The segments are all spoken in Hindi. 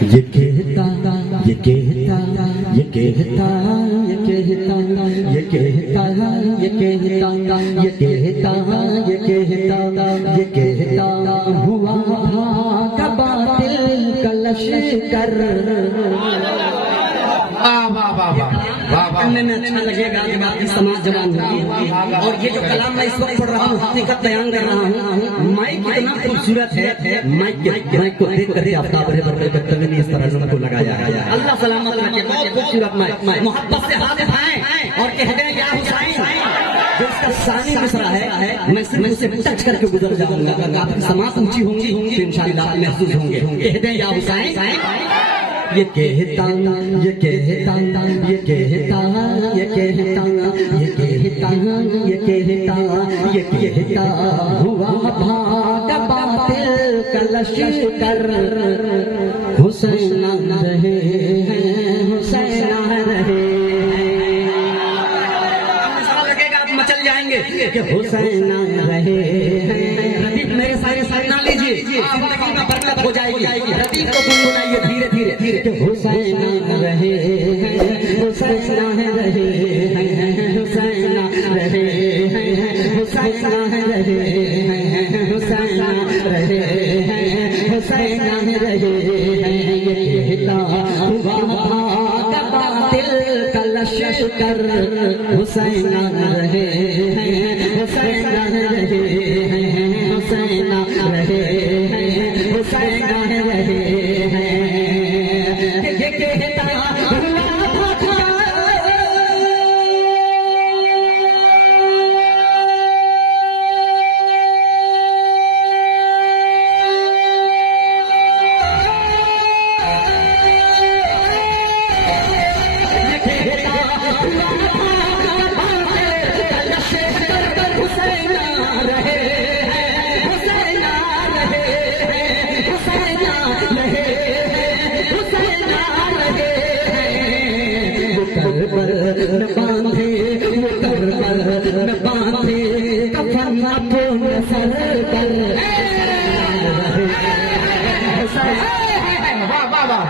ये कहता ये कहता ये कहता ये कहता ये कहता ये कहता ये कहता ये कहता ये कहता हुआ भागा बातिल कलश कर। पढ़ने में अच्छा लगेगा कि बाकी समाज जवान होगी। और ये जो कलाम मैं इस वक्त पढ़ रहा हूँ, हकीकत बयान कर रहा हूँ, माइक कितना खूबसूरत है। माइक को देख करके आफ्ताब ने इस तरह को लगाया है। अल्लाह सलामत रखे। बहुत खूबसूरत माइक, मोहब्बत से हाथ उठाएं और कहते हैं क्या हुसैन, जो इसका सानी मिसरा है मैं सिर्फ उसे टच करके गुजर जाऊंगा। अगर आपकी समाज ऊंची होंगी तो इंशाअल्लाह महसूस होंगे। कहते हैं या हुसैन, ये कहता ये कहता ये कहता ये कहता ये कहता ये कहता ये कहता हुआ भागा बातिल कलश कर। हुसैन रहे हुसैन रहे। लगेगा आप मचल जाएंगे कि हुसैन रहे। रतीब मेरे सारे ना लीजिए, बरकत हो जाएगी। रतीब को गुनगुनाइए धीरे धीरे धीरे कि हुसैन रहे हुसैन रहे हुसैन रहे हुसैन रहे हुसैन रहे हुसैन रहे। ये कहता हुआ भागा बातिल कलश कर। हुसैन रहे हुसैन रहे हुसैन रहे हुसैन रहे। ये कहता न बांधे वो करबल न बांधे कफन अपने सर पर। वाह वाह वाह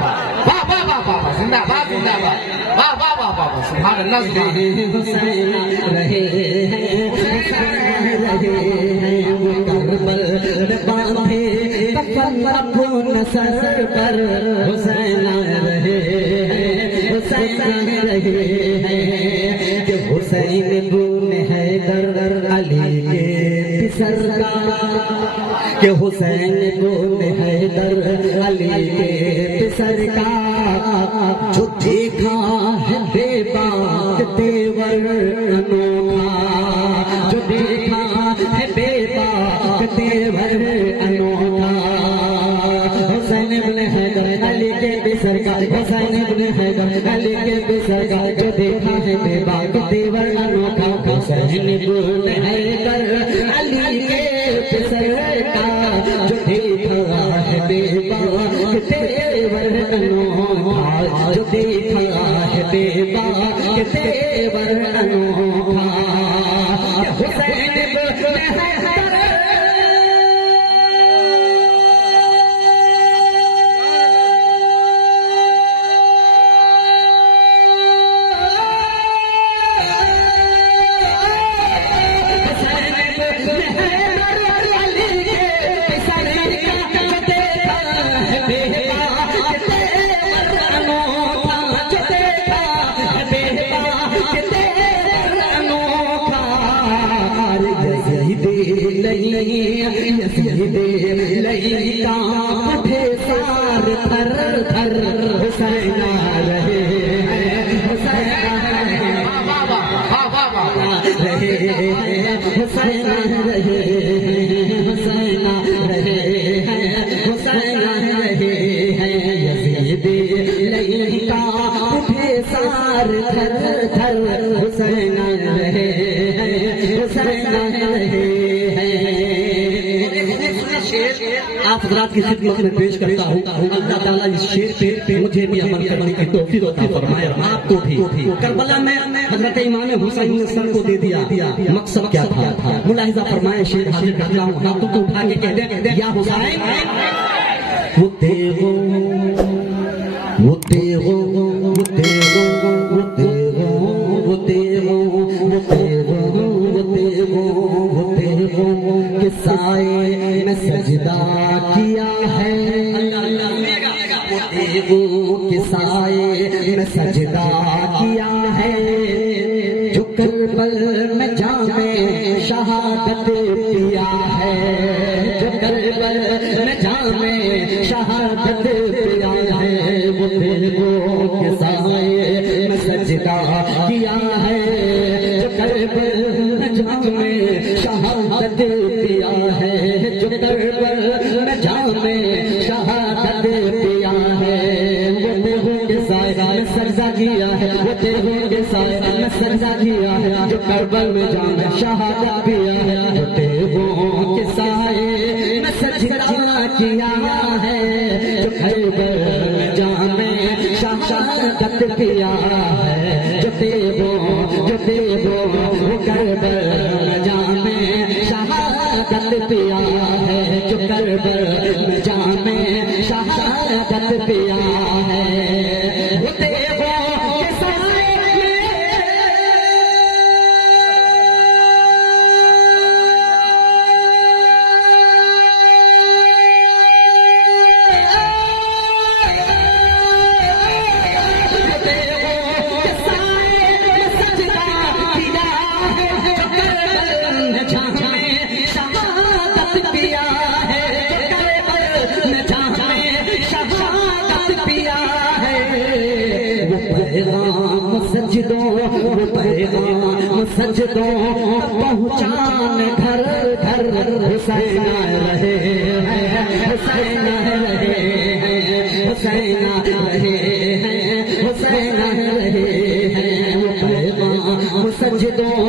वाह वाह वाह वाह, जिंदाबाद जिंदाबाद, वाह वाह वाह वाह, सुभान अल्लाह। हुसैन रहे रहे वो करबल न बांधे कफन अपने सर पर। हुसैन रहे हुसैन रहे हैं कि हुसैन बुन हैदर अली के पिसर का, कि हुसैन बुन हैदर अली के पिसर का। जो देखा है बेबाक तेवर अनोखा, जो देखा है बेबाक तेवर अनोखा। हुसैन बुन हैदर अली के पिसर का, हुसैन बुन हैदर अली के पिसर का। जो देखा है बेबाक तेवर अनोखा। हुसैन बुन हैदर अली के पिसर का। जो देखा है बेबाक तेवर अनोखा, जो देखा है बेबाक तेवर अनोखा। हुसैन बुन हैदर सार थर थर। हुसैन रहे हुसैन रहे हुसैन रहे हुसैन रहे हुसैन रहे। यज़ीदी लैला उठे सार थर थर। हुसैन रहे हुसैन रहे। आप हज़रात की खिदमत में पेश करता हूँ। अल्लाह ताला इस शेर पे मुझे भी अमल करने की तौफीक अता फरमाए, आपको भी। करबला में हज़रत इमाम हुसैन ने सर को दे दिया, मकसद क्या था? मुलाहिजा फरमाए, शेर हाजिर करता हूँ, हाथों को उठा के कहते या हुसैन वो तेगो फतेहों के साए में सजदा किया है, जो करबल में जामे शहादत पिया है, जो करबल में जामे शहादत पिया है, वो फतेहों के साए में सजदा किया है, जो करबल में जामे शहादत पिया है, जो करबल में जामे शहादत पिया है, वो फतेहों के साए में सजदा किया है, वो फतेहों के साए में सजदा किया है, जो करबल में जामे शहादत पिया है, जो फतेहों के साए में सजदा किया है, जो करबल में जामे शहादत पिया है, जो फतेहों वो करबल में जामे शहादत पिया है, जो करबल में जामे शहादत पिया है, वो फतेहों के साए सजदों पहुँचान घर घर हुसैन रहे हैं, हुसैन रहे हैं, हुसैन रहे हैं, हुसैन रहे हैं, वो पैगाम सजदों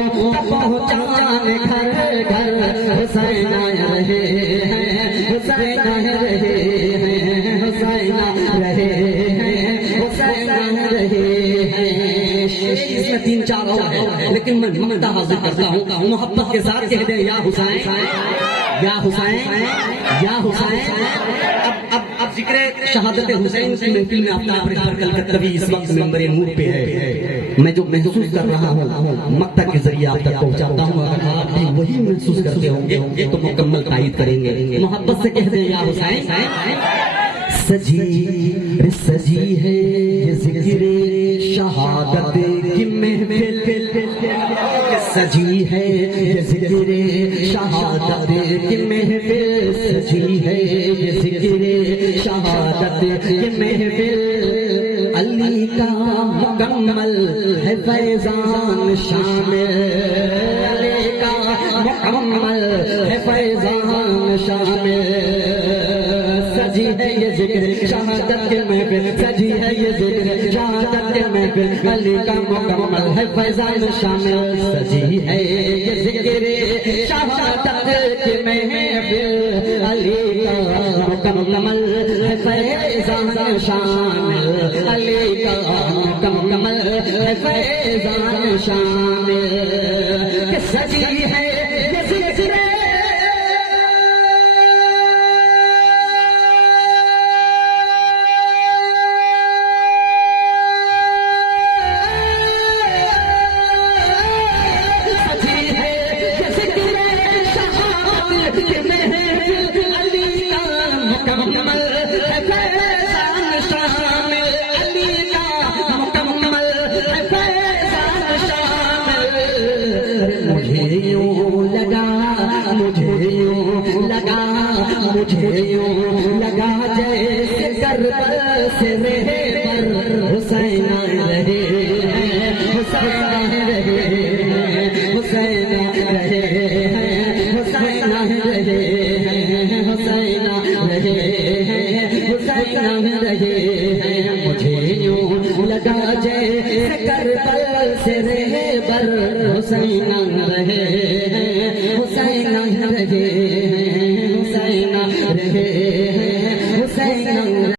पहुँचान घर घर हुसैन रहे हैं, हुसैन रहे हैं, हुसैन रहे हैं, हुसैन रहे हैं। इसमें 3-4 और है, लेकिन मैं ममता हासिल करता हूँ, मोहब्बत के साथ कह दे या हुसैन, या हुसैन, या हुसैन। अब जिक्र शहादत हुसैन की महफिल में आफ्ताब रेहबर कलकत्तवी इस वक्त मेंबर नूर पे है। मैं जो महसूस कर रहा हूँ मक्ता के जरिए आप तक पहुँचाता हूँ, अगर आप भी वही महसूस करते होंगे तो मुकम्मल तायद करेंगे। मोहब्बत से कह दे या हुसैन। सजी सजी है ये जिक्र शहादत की महफिल, सजी है ये जिक्र शहादत की महफिल, सजी है ये जिक्र शहादत की महफिल, अली का मुकम्मल है फैजान शामिल, अली का मुकम्मल है फैजान शामिल, सजी है ये जिक्र शहादत के महफिल, सजी है ये जिक्र शहादत के महफिल, अली का मुकम्मल है फैजान शामिल, सजी है ये जिक्र शहादत के महफिल, अली का मुकम्मल है फैजान शामिल, अली का मुकम्मल है फैजान शामिल, सजी है ये जिक्र मुझे यूं लगा जैसे करबल से रहबर हुसैन रहे हैं, हुसैन रहे हैं, हुसैन रहे हैं, हुसैन रहे हैं, हुसैन रहे हैं, हुसैन रहे हैं, मुझे यूं लगा जैसे करबल से रहबर हुसैन रहे हैं, हुसैन रहे